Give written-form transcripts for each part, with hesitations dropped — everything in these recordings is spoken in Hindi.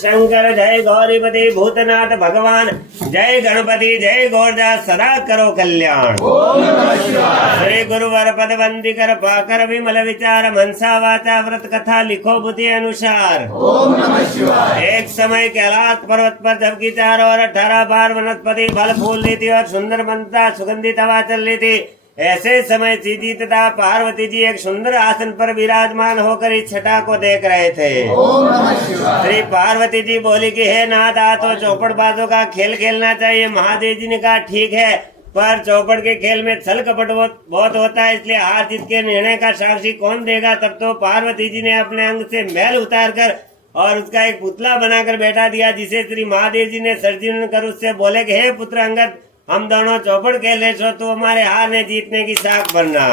शंकर जय गौरीपति भूतनाथ भगवान जय गणपति जय गौरदास सदा करो कल्याण। श्री गुरुवर पद बंदी कर पाकर विमल विचार मनसा वाचा व्रत कथा लिखो बुद्धि अनुसार। एक समय कैलाश पर्वत पर जबकि चारों ओर 18 बार वनस्पति फल फूल ली थी और सुंदर बनता सुगंधित हवा चल रही थी। ऐसे समय सीधी तथा पार्वती जी एक सुंदर आसन पर विराजमान होकर इस छटा को देख रहे थे। श्री पार्वती जी बोली कि हे नाथ, तो चौपड़बाजों का खेल खेलना चाहिए। महादेव जी ने कहा ठीक है, पर चौपड़ के खेल में छल कपट बहुत होता है, इसलिए हार जीत के निर्णय का साक्षी कौन देगा। तब तो पार्वती जी ने अपने अंग से मैल उतार कर और उसका एक पुतला बनाकर बैठा दिया, जिसे श्री महादेव जी ने सर्जन कर उससे बोले कि हे पुत्र अंगद, हम दोनों चौपड़ खेल रहे सो तो हमारे हारने जीतने की साख बनना।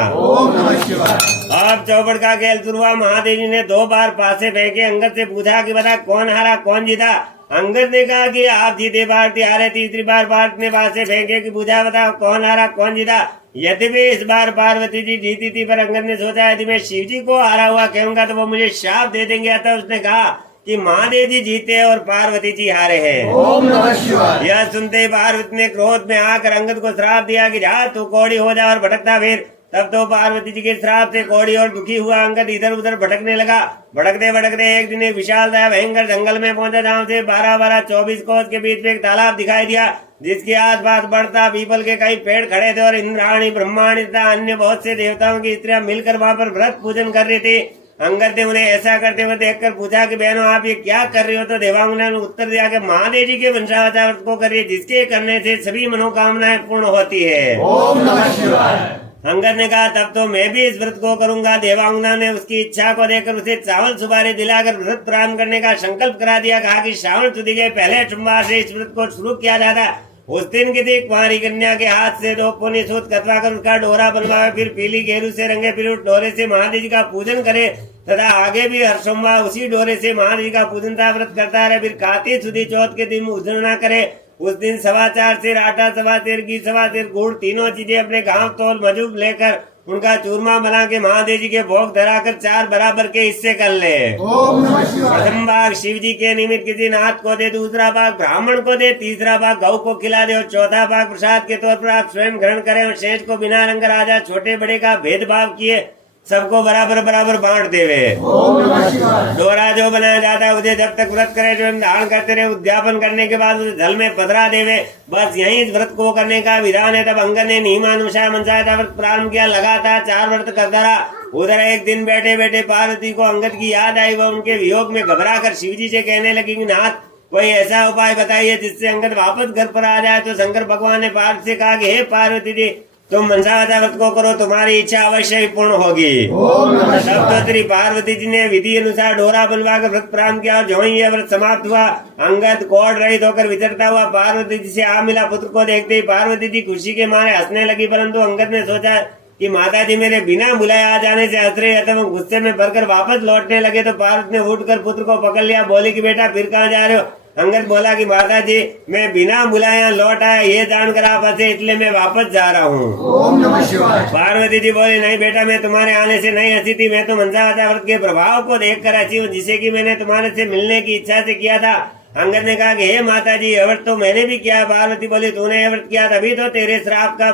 अब चौपड़ का खेल शुरू हुआ। महादेव जी ने 2 बार पासे फेंके। अंगद से पूछा कि बता कौन हारा कौन जीता। अंगद ने कहा कि आप जीते, भारती हारे। तीसरी बार भारत ने पासे फेंके कि पूछा बता कौन हारा कौन जीता। यद्यपि इस बार पार्वती जी जीती थी, पर अंगद ने सोचा यदि मैं शिव जी को हारा हुआ कहूंगा तो वो मुझे शाप दे देंगे। अतः उसने कहा कि महादेव जी जीते और पार्वती जी हारे हैं। ओम नमः शिवाय। यह सुनते ही पार्वती ने क्रोध में आकर अंगद को श्राप दिया कि जा तू कौड़ी हो जा और भटकता फिर। तब तो पार्वती जी के श्राप से कौड़ी और दुखी हुआ अंगद इधर उधर भटकने लगा। भटकते भटकते एक दिन विशाल भयंकर जंगल में पहुंचा, जहाँ से 12-24 कोस के बीच में एक तालाब दिखाई दिया, जिसके आसपास बढ़ता पीपल के कई पेड़ खड़े थे और इंद्राणी ब्रह्माणी तथा अन्य बहुत से देवताओं की स्त्रियां मिलकर वहां पर व्रत पूजन कर रही थी। अंगद ने उन्हें ऐसा करते हुए देखकर पूछा कि बहनों आप ये क्या कर रही हो। तो देवांगना ने उत्तर दिया कि महादेव जी के वंशावतार व्रत को कर रही है, जिसके करने से सभी मनोकामनाएं पूर्ण होती है। ओम नमः शिवाय। अंगद ने कहा तब तो मैं भी इस व्रत को करूंगा। देवांगना ने उसकी इच्छा को देखकर उसे चावल सुपारी दिलाकर व्रत प्रारंभ करने का संकल्प करा दिया। कहा कि श्रावण सुदी के पहले सोमवार से इस व्रत को शुरू किया जाता। उस दिन की थी कुंवारी कन्या के हाथ से 2 पुनी सूत कतवा कर उसका डोरा बनवाए, फिर पीली गेरू से रंगे, फिर उस डोरे से महादेव जी का पूजन करे तथा आगे भी हर सोमवार उसी डोरे से महादेव जी का पूजन था व्रत करता रहे। फिर कार्तिक सुदी चौथ के दिन उजड़ना करे। उस दिन 4.25 सेर आटा, 1.25 सेर घी, 1.25 सेर गुड़, तीनों चीजें अपने गांव तौल मजूब लेकर उनका चूरमा बना के महादेव जी के भोग धराकर 4 बराबर के हिस्से कर ले। ओम नमः शिवाय। प्रथम भाग शिव जी के निमित्त किसी नाथ को दे, दूसरा भाग ब्राह्मण को दे, तीसरा भाग गौ को खिला दे और चौथा भाग प्रसाद के तौर पर आप स्वयं ग्रहण करें। और शेष को बिना रंग राजा छोटे बड़े का भेदभाव किए सबको बराबर बराबर बांट देवे। ओम नमः शिवाय। डोरा जो बनाया जाता है उसे जब तक व्रत करे स्वयं धारण करते रहे। उद्यापन करने के बाद उसे जल में पधरा देवे। बस यही इस व्रत को करने का विधान है। तब अंगद ने नियमानुसार मनसायता व्रत प्रारंभ किया। लगातार 4 व्रत करता रहा। उधर एक दिन बैठे बैठे पार्वती को अंगद की याद आई। वह उनके वियोग में घबरा कर शिव जी से कहने लगी कि नाथ कोई ऐसा उपाय बताइए जिससे अंगद वापस घर पर आ जाए। तो शंकर भगवान ने पार्वती से कहा कि हे पार्वती जी, तुम मनसावता व्रत को करो, तुम्हारी इच्छा अवश्य ही पूर्ण होगी। तब तो श्री पार्वती जी ने विधि अनुसार डोरा बनवा कर व्रत प्रारंभ किया। और जो ही यह व्रत समाप्त हुआ, अंगद कोढ़ रहित होकर विचरता हुआ पार्वती जी से आ मिला। पुत्र को देखते ही पार्वती जी खुशी के मारे हंसने लगी, परंतु अंगद ने सोचा कि माता जी मेरे बिना बुलाए आ जाने से हंस रहे। अतः वो गुस्से में भरकर वापस लौटने लगे। तो पार्वती ने उठकर पुत्र को पकड़ लिया, बोली कि बेटा फिर कहाँ जा रहे हो। अंगद बोला कि माता जी मैं बिना बुलाए लौट आया, ये जानकर आप हंसे इसलिए मैं वापस जा रहा हूँ। ओम नमः शिवाय। पार्वती जी बोली नहीं बेटा, मैं तुम्हारे आने से नहीं हंसी थी, मैं तो मनसावता व्रत के प्रभाव को देख कर हंसी हूँ, जिसे कि मैंने तुम्हारे से मिलने की इच्छा से किया था। अंगद ने कहा कि हे माता जी, यह व्रत तो मैंने भी किया। पार्वती बोली तूने यह व्रत किया तभी तो तेरे श्राप का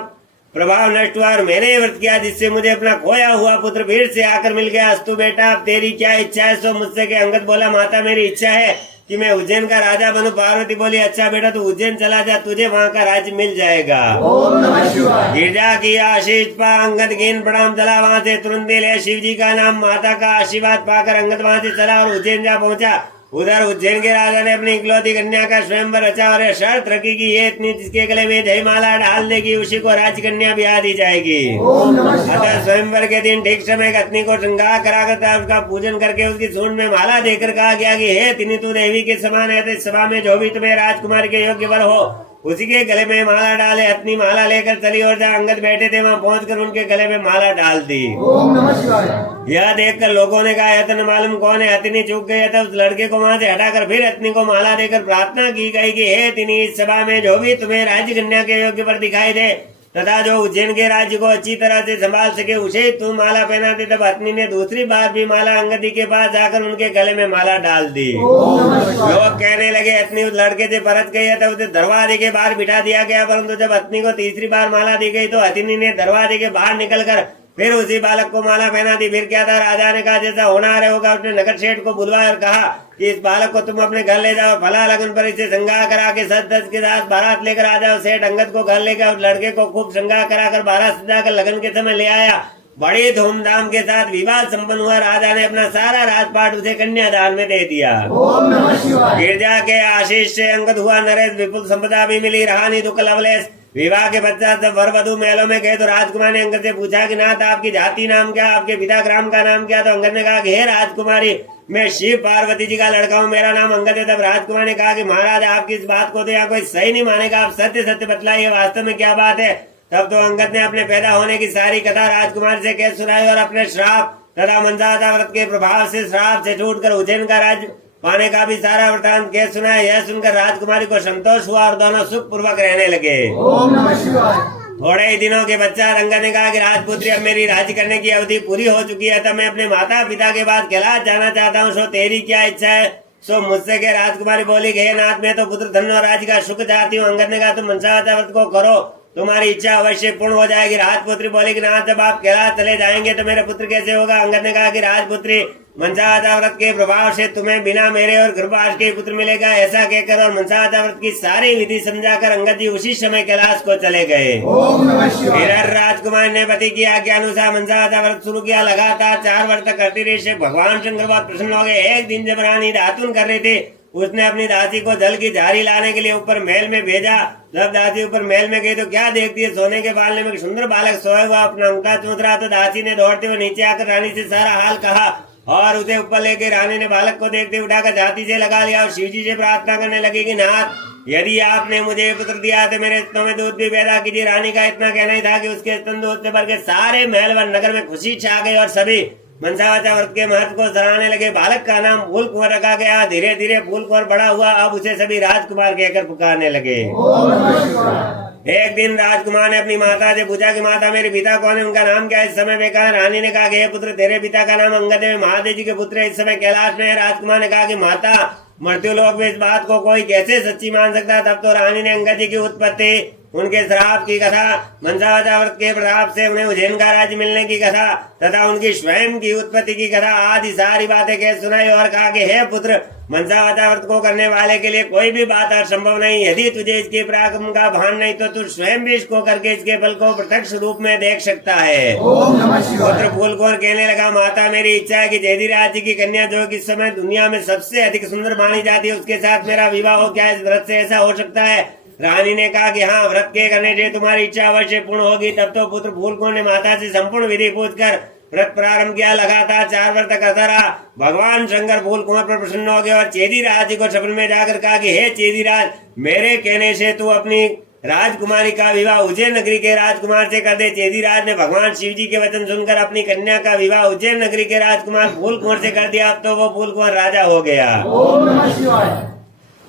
प्रभाव नष्ट हुआ, और मैंने ये व्रत किया जिससे मुझे अपना खोया हुआ पुत्र फिर से आकर मिल गया। अस्तु बेटा, अब तेरी क्या इच्छा है सो मुझसे के। अंगद बोला माता मेरी इच्छा है कि मैं उज्जैन का राजा बनूं। पार्वती बोली अच्छा बेटा, तू उज्जैन चला जा, तुझे वहाँ का राज्य मिल जाएगा। ओम नमः शिवाय। गिरजा की आशीष पा अंगद गिन प्रणाम चला। वहाँ से तुरंत ले शिव जी का नाम, माता का आशीर्वाद पाकर अंगद वहाँ से चला और उज्जैन जा पहुँचा। उधर उज्जैन के राजा ने अपनी इकलौती कन्या का स्वयंवर रचा और शर्त रखी कि ये इतनी जिसके गले में जयमाला डाल देगी उसी को राजकन्या ब्याह दी जाएगी। अतः स्वयंवर के दिन ठीक समय अग्नि को श्रृंगार कराकर उसका पूजन करके उसकी सूंड में माला देकर कहा गया कि हे तिनी तू देवी के समान है, तो सभा में जो भी तुम्हें राजकुमार के योग्य वर हो उसी के गले में माला डाले। अपनी माला लेकर चली और जहाँ अंगद बैठे थे वहाँ पहुंचकर उनके गले में माला डाल दी। ओम नमः शिवाय। यह देखकर लोगों ने कहा यह तो न मालूम कौन है, हथिनी चूक गई। तो उस लड़के को वहाँ से हटाकर फिर हथिनी को माला देकर प्रार्थना की गई कि हे तिनी, इस सभा में जो भी तुम्हें राज्य कन्या के योग्य पर दिखाई दे तथा जो उज्जैन के राज्य को अच्छी तरह से संभाल सके उसे तुम माला पहनाते। तब पत्नी ने दूसरी बार भी माला अंगदी के पास जाकर उनके गले में माला डाल दी। लोग कह लगे अतनी उस लड़के से परत गई है, तब उसे दरवाजे के बाहर बिठा दिया गया। परंतु जब अतनी को तीसरी बार माला दी गई तो अतिनी ने दरवाजे के बाहर निकलकर फिर उसी बालक को माला पहना दी। फिर क्या था, राजा ने कहा जैसा होना रहे होगा। उसने नगर सेठ को बुलवाया और कहा कि इस बालक को तुम अपने घर ले जाओ, फला लगन पर इसे श्रृंगार करा के सज धज के साथ बारात लेकर आ जाओ। सेठ अंगद को घर लेकर उस लड़के को खूब श्रृंगार कराकर बारात सजाकर लगन के समय ले आया। बड़ी धूमधाम के साथ विवाह संपन्न हुआ। राजा ने अपना सारा राजपाट उसे कन्यादान में दे दिया। ओम नमः शिवाय। गिरजा के आशीष से अंगद हुआ नरेश, विपुल संपदा भी मिली, रहानी दुख लवलेश। विवाह के पश्चात जब वर वधु महलों में गए तो राजकुमार ने अंगद से पूछा कि नाथ आपकी जाति नाम क्या, आपके पिता ग्राम का नाम क्या। तो अंगद ने कहा कि हे राजकुमारी, मैं शिव पार्वती जी का लड़का हूँ, मेरा नाम अंगद है। तब राजकुमार ने कहा कि महाराज आपकी इस बात को तो यहाँ कोई सही नहीं मानेगा, आप सत्य सत्य बतलाइए वास्तव में क्या बात है। तब तो अंगद ने अपने पैदा होने की सारी कथा राजकुमार से कह सुनाई और अपने श्राप तथा मंदाता व्रत के प्रभाव से श्राप से छूटकर उज्जैन का राज्य पाने का भी सारा वृतांत कह सुनाया। यह सुनकर राजकुमारी को संतोष हुआ और दोनों सुख पूर्वक रहने लगे। ओम नमः शिवाय। थोड़े ही दिनों के पश्चात अंगद ने कहा कि राजपुत्री, अब मेरी राज्य करने की अवधि पूरी हो चुकी है, तब मैं अपने माता पिता के बाद कैलाश जाना चाहता हूँ। सो तेरी क्या इच्छा है? सो मुझसे के राजकुमारी बोली कि हे नाथ, मैं तो पुत्र धन और राज्य का सुख चाहती हूँ। अंगद ने कहा तुम मनसावता व्रत को करो, तुम्हारी इच्छा अवश्य पूर्ण हो जाएगी। राजपुत्री बोली कि नाथ, जब आप कैलाश चले जाएंगे तो मेरे पुत्र कैसे होगा? अंगद ने कहा कि राजपुत्री, मनसावता व्रत के प्रभाव से तुम्हें बिना मेरे और गर्भाश के पुत्र मिलेगा। ऐसा कहकर और मनसावता व्रत की सारी विधि समझाकर अंगद जी उसी समय कैलाश को चले गए। ओम नमः शिवाय। फिर राजकुमार ने पति की आज्ञा अनुसार मनसावता व्रत शुरू किया। लगातार 4 वर्ष तक करती रही से भगवान शंकर बहुत प्रसन्न हो गए। एक दिन जब रानी दातुन कर रही थी, उसने अपनी दासी को जल की झारी लाने के लिए ऊपर महल में भेजा। जब दासी ऊपर महल में गई तो क्या देखती है, सोने के बालने में एक सुंदर बालक सोया हुआ अपना अंगूठा चूस रहा। तो दासी ने दौड़ते हुए नीचे आकर रानी से सारा हाल कहा और उसे ऊपर लेके रानी ने बालक को देखते उठाकर छाती से लगा लिया और शिवजी से प्रार्थना करने लगी कि नाथ, यदि आपने मुझे पुत्र दिया तो मेरे स्तनों में दूध भी पैदा कीजिए। रानी का इतना कहना ही था कि उसके स्तन दूध से भर के सारे महल व नगर में खुशी छा गई और सभी मनसावता व्रत के महत्व को सराहने लगे। बालक का नाम फूल कुंवर रखा गया। धीरे धीरे फूल कुंवर बड़ा हुआ, अब उसे सभी राजकुमार कहकर पुकारने लगे। ओम नमः शिवाय। एक दिन राजकुमार ने अपनी माता से पूछा कि माता, मेरे पिता कौन है, उनका नाम क्या है? इस समय वे कहा। रानी ने कहा कि हे पुत्र, तेरे पिता का नाम अंगद है, महादेव जी के पुत्र है, इस समय कैलाश में है। राजकुमार ने कहा कि माता, मृत्यु लोक में इस बात को कोई कैसे सच्ची मान सकता? तब तो रानी ने अंगद जी की उत्पत्ति, उनके श्राप की कथा, मनसावता व्रत के प्रभाव से उन्हें उज्जैन का राज्य मिलने की कथा तथा उनकी स्वयं की उत्पत्ति की कथा आदि सारी बातें कह सुनाई और कहा कि हे पुत्र, मनसावता व्रत को करने वाले के लिए कोई भी बात असंभव नहीं। यदि तुझे इसके पराक्रम का भान नहीं तो तू स्वयं भी इसको करके इसके फल को प्रत्यक्ष रूप में देख सकता है। ओम नमः शिवाय। पुत्र फूलकुंवर कहने लगा, माता, मेरी इच्छा है कि जयधिराज जी की कन्या जो कि इस समय दुनिया में सबसे अधिक सुंदर मानी जाती है, उसके साथ मेरा विवाह हो। क्या इस व्रत से ऐसा हो सकता है? रानी ने कहा कि हाँ, व्रत के करने से तुम्हारी इच्छा अवश्य पूर्ण होगी। तब तो पुत्र फूलकुंवर ने माता से संपूर्ण विधि पूछकर व्रत प्रारंभ किया। लगातार 4 वर्ष तक असर रहा। भगवान शंकर फूलकुंवर पर प्रसन्न हो गए और चेदीराज जी को सपन में जाकर कहा कि हे चेदीराज, मेरे कहने से तू अपनी राजकुमारी का विवाह उज्जैन नगरी के राजकुमार से कर दे। चेदीराज ने भगवान शिव जी के वचन सुनकर अपनी कन्या का विवाह उज्जैन नगरी के राजकुमार फूलकुंवर से कर दिया। अब तो वो फूलकुंवर राजा हो गया। ओम नमः शिवाय।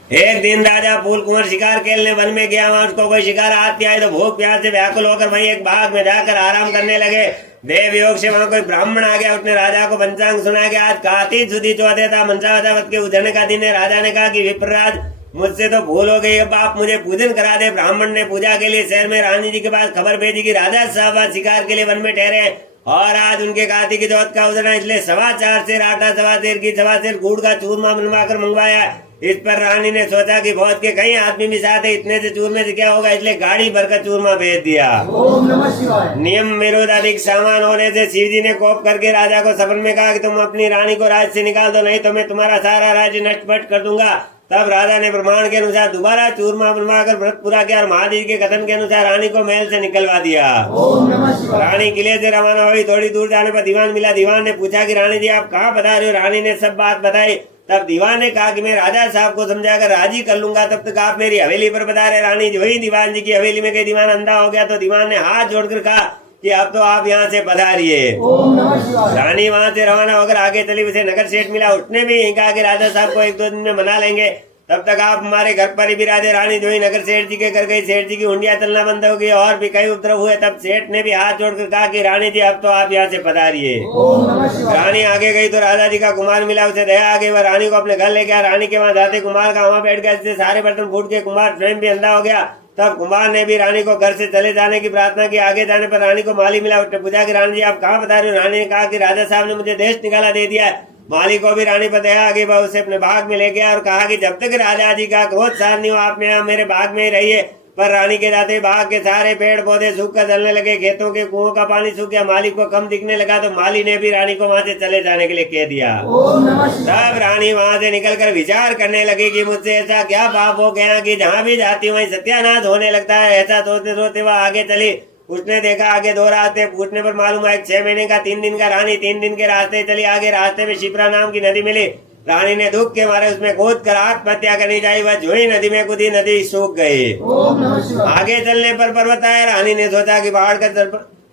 एक दिन राजा फूलकुंवर शिकार खेलने वन में गया। वहां उसको कोई शिकार हाथ नहीं आई तो भूख प्यास से व्याकुल होकर वहीं एक बाग में जाकर आराम करने लगे। देव योग से वहां कोई ब्राह्मण आ गया। उसने राजा को पंचांग सुना कि आज कार्तिक सुदी चौथे था, मनसावता व्रत के उजड़ने का दिन है। राजा ने कहा कि विप्रराज, मुझसे तो भूल हो गई, अब आप मुझे पूजन करा दे। ब्राह्मण ने पूजा के लिए शहर में रानी जी के पास खबर भेजी कि राजा साहब आज शिकार के लिए वन में ठहरे और आज उनके कार्तिक की चौथ का उजड़ना, इसलिए 4.25 सेर आटा, 1.25 सेर घी, 1.25 सेर गुड़ का चूरमा बनवा कर मंगवाया। इस पर रानी ने सोचा कि फौज के कई आदमी भी साथ है, इतने से चूरमे से क्या होगा, इसलिए गाड़ी भरकर चूरमा भेज दिया। ओम नमः शिवाय। नियम विरोध अधिक सामान होने से शिव जी ने कोप करके राजा को सपन में कहा कि तुम अपनी रानी को राज्य से निकाल दो, नहीं तो मैं तुम्हारा सारा राज्य नष्ट कर दूंगा। तब राजा ने प्रमाण के अनुसार दोबारा चूरमा बनवाकर व्रत पूरा किया और महादेव के कथन के अनुसार रानी को महल से निकलवा दिया। ओम नमः शिवाय। रानी किले से रवाना हुई। थोड़ी दूर जाने पर दीवान मिला। दीवान ने पूछा कि रानी जी आप कहाँ बता रहे हो? रानी ने सब बात बताई। तब दीवान ने कहा कि मैं राजा साहब को समझाकर राजी कर लूंगा, तब तक आप मेरी हवेली पर बता रहे। रानी जो ही दीवान जी की हवेली में गई। दीवान अंधा हो गया तो दीवान ने हाथ जोड़कर कहा कि अब तो आप यहाँ से पधारिए। ओम नमः शिवाय। रानी वहां से रवाना होकर आगे चली। उसे नगर सेठ मिला। उसने भी यही कहा कि राजा साहब को 1-2 दिन में मना लेंगे। तब तक आप हमारे घर पर ही विराजे। रानी जोई नगर सेठ जी के घर गई। सेठ जी की हुंडिया तलना बंद हो गई और भी कई उपद्रव हुए। तब सेठ ने भी हाथ जोड़कर कहा कि रानी जी अब तो आप यहाँ से पधारिए। ओम नमः शिवाय। रानी आगे गई तो राजा जी का कुमार मिला, उसे दया आ गई। वह रानी को अपने घर ले गया। रानी के वहां जाते कुमार का वहां बैठ गया, जिससे सारे बर्तन फूट के कुमार स्वयं भी अंधा हो गया। तब कुमार ने भी रानी को घर से चले जाने की प्रार्थना की। आगे जाने पर रानी को माली मिला। उसने पूछा कि रानी जी आप कहाँ बता रहे हो? रानी ने कहा कि राजा साहब ने मुझे देश निकाला दे दिया है। माली को भी रानी पर दया आ गई। वह उसे अपने बाग में ले गया और कहा कि जब तक राजा जी का क्रोध शांत नहीं हो आप में मेरे बाग में ही रहिए। पर रानी के जाते बाग के सारे पेड़ पौधे सूख कर जलने लगे। खेतों के कुओं का पानी सूख गया। माली को कम दिखने लगा तो माली ने भी रानी को वहां से चले जाने के लिए कह दिया। ओम नमः शिवाय। तब रानी वहां से निकलकर विचार करने लगी कि मुझसे ऐसा क्या पाप हो गया कि जहाँ भी जाती हूँ वहीं सत्यानाश होने लगता है। ऐसा सोचते सोचते वह आगे चली। उसने देखा आगे 2 रास्ते। पूछने पर मालूम है 6 महीने का 3 दिन का। रानी 3 दिन के रास्ते चली। आगे रास्ते में शिप्रा नाम की नदी मिली। रानी ने दुख के मारे उसमें कूद कर आत्महत्या करनी चाहिए। वह जोई नदी में कूदी, नदी सूख गई। ओम नमः शिवाय। आगे चलने पर पर्वत आया। रानी ने सोचा कि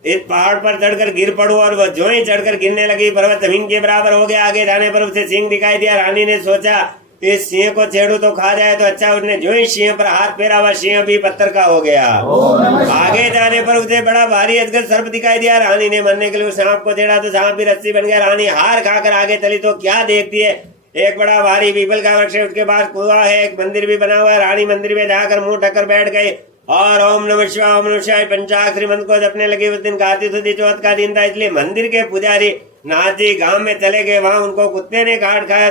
इस पहाड़ पर चढ़कर गिर पड़ू और वह जोई चढ़कर गिरने लगी। पर्वत जमीन के बराबर हो गया। आगे जाने पर उसे सिंह दिखाई दिया। रानी ने सोचा इस सिंह को छेड़ू तो खा जाए तो अच्छा। उसने जोई सिंह पर हाथ फेरा, वह सिंह भी पत्थर का हो गया। ओम नमः शिवाय। आगे जाने पर उसे बड़ा भारी अजगर सर्प दिखाई दिया। रानी ने मरने के लिए उस सांप को छेड़ा तो सांप भी रस्सी बन गया। रानी हार खाकर आगे चली तो क्या देखती है, एक बड़ा भारी पीपल का वृक्ष है, उसके पास कुआं है, एक मंदिर भी बना हुआ है। रानी मंदिर में जाकर मुंह ढककर बैठ गई और ओम नमः शिवाय ओम नमः शिवाय पंचाक्षरी मंत्र को जपने लगी। उस दिन कार्तिक सुदी चौथ का दिन था, इसलिए मंदिर के पुजारी नाथ जी गांव में चले गए। वहां उनको कुत्ते ने काट खाया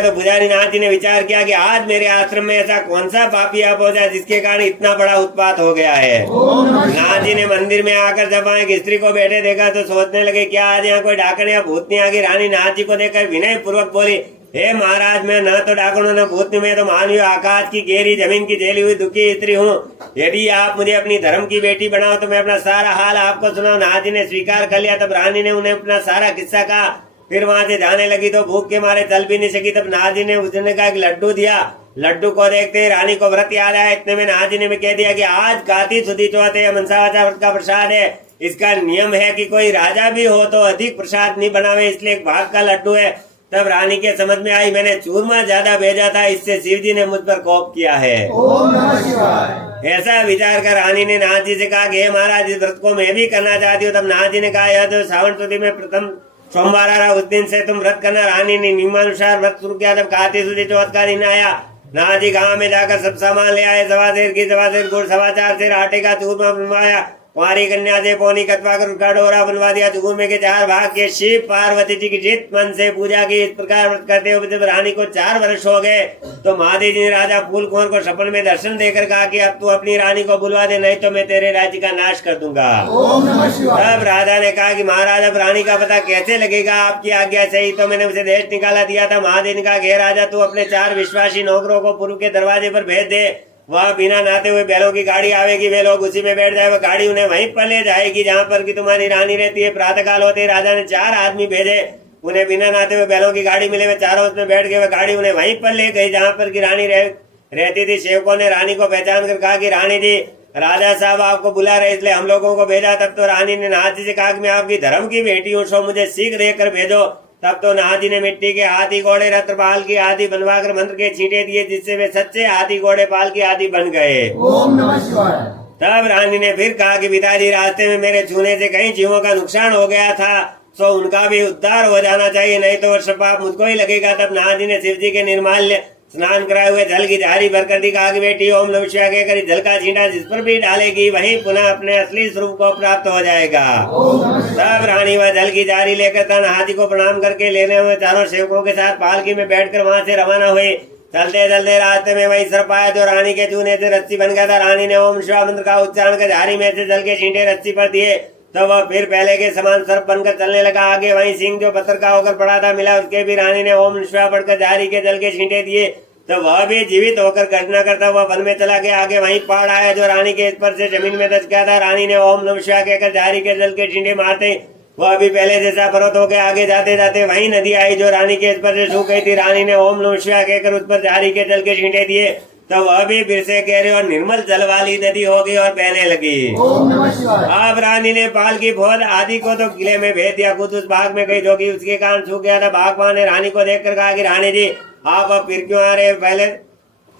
तो पुजारी नाथ जी ने विचार किया कि आज मेरे आश्रम में ऐसा कौन सा पापी आप हो जाए जिसके कारण इतना बड़ा उत्पात हो गया है। ओम नमः शिवाय। नाथ जी ने मंदिर में आकर जब वहाँ एक स्त्री को बैठे देखा तो सोचने लगे क्या आज यहाँ कोई डाकण या भूतनी आ गई। रानी नाथ जी को देखकर विनय पूर्वक बोली, हे महाराज मैं न तो डाकण न भूतनी, मैं तो मानवी आकाश की गहरी जमीन की झेली हुई दुखी स्त्री हूँ। यदि आप मुझे अपनी धर्म की बेटी बनाओ तो मैं अपना सारा हाल आपको सुनाऊं। नाथ जी ने स्वीकार कर लिया। तब रानी ने उन्हें अपना सारा किस्सा कहा। फिर वहां से जाने लगी तो भूख के मारे चल भी नहीं सकी। तब नाथ जी ने उसने कहा एक लड्डू दिया। लड्डू को देखते ही रानी को व्रत याद आया। इतने में नाथ जी ने भी कह दिया कि आज कार्तिक सुदी चौथ है, मनसावाचा व्रत का प्रसाद है। इसका नियम है कि कोई राजा भी हो तो अधिक प्रसाद नहीं बनावे, इसलिए एक भाग का लड्डू है। तब रानी के समझ में आई मैंने चूरमा ज्यादा भेजा था, इससे शिव जी ने मुझ पर कोप किया है। ओम नमः शिवाय। ऐसा विचार कर रानी ने नाथ जी से कहा कि हे महाराज इस व्रत को मैं भी करना चाहती हूँ। तब नाथ जी ने कहा यह तो सावन सुदी में प्रथम सोमवार आ रहा, उस दिन से तुम व्रत करना। रानी ने नियमानुसार व्रत शुरू किया। जब कार्तिक सुदी चौथ का दिन आया, नाथ जी गाँव में जाकर सब सामान ले आए। 1.25 सेर घी, 1.25 सेर गुड़, 4.25 सेर आटे का चूरमा बनवाया। कुंवारी कन्या से पौनी कतवा कर उसका डोरा बनवा दिया। चूरमे के 4 भाग के शिव पार्वती जी की जित मन से पूजा की। इस प्रकार व्रत करते हुए जब रानी को 4 वर्ष हो गए तो महादेव जी ने राजा फूलकुंवर को सपन में दर्शन देकर कहा कि अब तू अपनी रानी को बुलवा दे, नहीं तो मैं तेरे राज्य का नाश कर दूंगा। ओम नमः शिवाय। तब राजा ने कहा कि महाराज अब रानी का पता कैसे लगेगा, आपकी आज्ञा से ही तो मैंने उसे देश निकाला दिया था। महादेव ने कहा कि राजा तू अपने 4 विश्वासी नौकरों को पुरु के दरवाजे पर भेज दे। वह बिना नहाते हुए बैलों की गाड़ी आवेगी, वे लोग उसी में बैठ जाए। वह गाड़ी उन्हें वहीं पर ले जाएगी जहाँ पर की तुम्हारी रानी रहती है। प्रातःकाल होते राजा ने 4 आदमी भेजे, उन्हें बिना नहाते हुए बैलों की गाड़ी मिले। वे चारों उसमें बैठ गए। वह गाड़ी उन्हें वहीं पर ले गई जहाँ पर की रानी रहती थी। सेवकों ने रानी को पहचान कर कहा कि रानी जी राजा साहब आपको बुला रहे, इसलिए हम लोगों को भेजा। तब तो रानी ने नाथ जी से कहा कि मैं आपकी धर्म की बेटी हूँ, सो मुझे सीख देकर भेजो। तब तो नाथ जी ने मिट्टी के हाथी घोड़े रथ पाल की आदि बनवाकर मंत्र के छींटे दिए, जिससे वे सच्चे हाथी घोड़े पाल की आदि बन गए। ओम नमः शिवाय। तब रानी ने फिर कहा कि पिताजी रास्ते में मेरे छूने से कई जीवों का नुकसान हो गया था, सो उनका भी उद्धार हो जाना चाहिए, नहीं तो सब पाप मुझको ही लगेगा। तब नाथ जी ने शिव जी के निर्माल्य स्नान कराए हुए जल की झारी भरकर दी। कहा कि बेटी ओम नमः शिवाय कहकर जल का छींटा जिस पर भी डालेगी वही पुनः अपने असली स्वरूप को प्राप्त हो जाएगा। ओम नमः शिवाय। तब रानी वह जल की जारी लेकर तन हाथी को प्रणाम करके लेने हुए चारों सेवकों के साथ पालकी में बैठकर वहां से रवाना हुई। चलते चलते रास्ते में वही सर्प आया जो रानी के चूने से रस्सी बन गया था। रानी ने ओम शिवा मंत्र का उच्चारण कर झारी में से जल के छींटे रस्सी पर दिए तो वह फिर पहले के समान सर्प बनकर चलने लगा। आगे वही सिंह जो पत्थर का होकर पड़ा था मिला, उसके भी रानी ने ओम शिवा पढ़कर झारी के जल के छींटे दिए तो वह भी जीवित होकर गर्जना करता हुआ वन में चला गया। आगे वहीं पहाड़ आया जो रानी के स्पर्श से जमीन में दच गया था। रानी ने ओम नमः शिवाय कहकर झारी के जल के छींटे मारते वह भी पहले जैसा पर्वत हो गया। आगे जाते जाते वही नदी आई जो रानी के स्पर्श से सूख गई थी। रानी ने ओम नमः शिवाय कहकर उस पर झारी के जल के छींटे दिए तो वह भी फिर से कह रही और निर्मल जल वाली नदी हो गई और बहने लगी। ओम नमः शिवाय। अब रानी ने पाल की फौज आदि को तो किले में भेज दिया, खुद उस बाग में गई जो कि उसके कारण सूख गया था। बागवान ने रानी को देखकर कहा कि रानी जी आप अब फिर क्यों आ रहे? पहले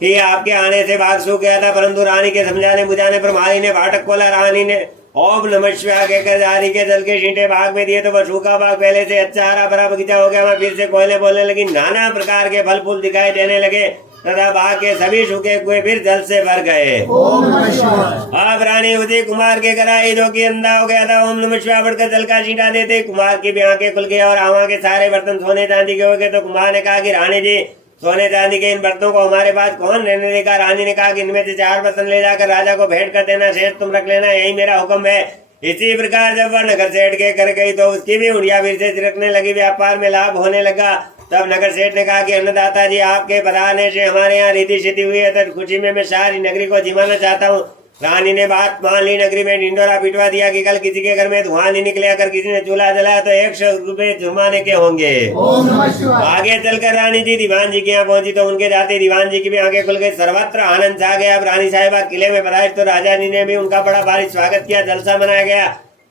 ही आपके आने से बाग सूख गया था, परंतु रानी के समझाने बुझाने पर माली ने फाटक खोला। रानी ने ओम नमः शिवाय कहकर रानी के जल के छींटे बाग में दिए तो वह सूखा बाग पहले से अच्छा हरा भरा बगीचा हो गया। वह फिर से कोयले बोलने लगी, नाना प्रकार के फल फूल दिखाई देने लगे तथा बाग के सभी सूखे हुए फिर जल से भर गए। ओम नमः शिवाय। अब रानी उदय कुमार के घर आई जो कि अंधा हो गया था। ओम नमः शिवाय बढ़कर जल का छींटा देते कुमार की भी आंखें खुल गई और आवा के सारे बर्तन सोने चांदी के हो गए। तो कुमार ने कहा कि रानी जी सोने चांदी के इन बर्तनों को हमारे पास कौन रहने देगा? रानी ने कहा कि इनमें से 4 बर्तन ले जाकर राजा को भेंट कर देना, शेष तुम रख लेना, यही मेरा हुक्म है। इसी प्रकार जब वह नगर सेठ के कर गई तो उसकी भी उड़िया फिर से चिरकने लगी, व्यापार में लाभ होने लगा। तब नगर सेठ ने कहा कि अन्नदाता जी आपके पधारने से हमारे यहाँ रीति सिद्धि हुई है, तो खुशी में मैं सारी नगरी को जिमाना चाहता हूँ। रानी ने बात मान ली। नगरी में ढिंडोरा पिटवा दिया कि कल किसी के घर में धुआं नहीं निकले, अगर किसी ने चूल्हा जलाया तो 100 रुपए जुर्माने के होंगे। ओम नमः शिवाय। आगे चलकर रानी जी दीवान जी के यहाँ पहुंची तो उनके जाते दीवान जी की भी आंखें खुल गई, सर्वत्र आनंद छा गया। अब रानी साहिबा किले में पधारी तो राजा जी ने भी उनका बड़ा भारी स्वागत किया, जलसा मनाया गया।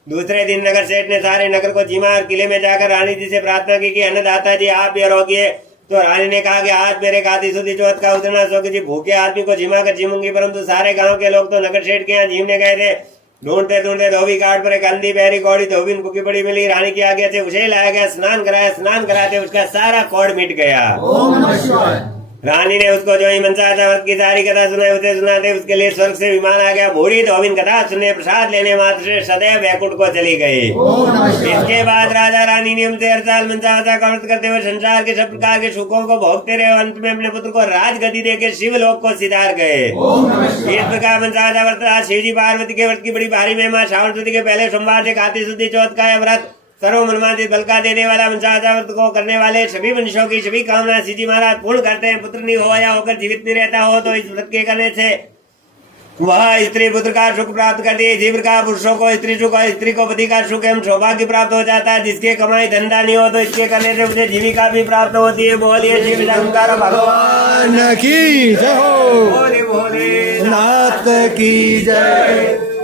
दूसरे दिन नगर सेठ ने सारे नगर को जिमा और किले में जाकर रानी जी से प्रार्थना की कि अन्नदाता जी आप भी रोगिए। तो रानी ने कहा कि आज मेरे खाती सुधी चौथ का उतना शौक जी भूखे आदमी को जिमा कर जिमूंगी, परंतु सारे गांव के लोग तो नगर सेठ के यहाँ जिमने गए थे। ढूंढते ढूंढते धोबी घाट पर एक अंधी बहरी कौड़ी धोबी कुकी बड़ी मिली। रानी की आगे से उसे लाया गया, स्नान कराया, स्नान कराते उसका सारा कोढ़ मिट गया। ओम नमः शिवाय। रानी ने उसको जो ही मनसा व्रत की सारी कथा सुनाई, उसे सुनाते उसके लिए स्वर्ग से विमान आ गया। बूढ़ी धोबिन कथा सुनने प्रसाद लेने मात्र से सदैव वैकुंठ को चली गई। ओम नमः शिवाय। इसके बाद राजा रानी नियम से हर साल मनसा का व्रत करते हुए संसार के सब प्रकार के सुखों को भोगते रहे। अंत में अपने पुत्र को राजगद्दी देकर शिवलोक को सिधार गए। ओम नमः शिवाय। इस प्रकार मनसा व्रत आज शिव जी पार्वती के व्रत की बड़ी भारी महिमा। श्रावण शुद्धि के पहले सोमवार से कार्तिक शुद्धि चौथ का यह व्रत सर्व मनमांचित बल का देने वाला मनसा व्रत को करने वाले सभी वंशों की सभी कामना श्री जी महाराज पूर्ण करते हैं। पुत्र नहीं हो या होकर जीवित नहीं रहता हो तो इस व्रत के करने से वह स्त्री पुत्र का सुख प्राप्त करती है। इसी प्रकार पुरुषों को स्त्री सुख और स्त्री को पति का सुख एवं सौभाग्य प्राप्त हो जाता है। जिसके कमाई धंधा नहीं हो तो इसके करने से उसे जीविका भी प्राप्त होती है। बोलिए शिव शंकर भगवान की जय हो। बोले बोले नाथ की जय।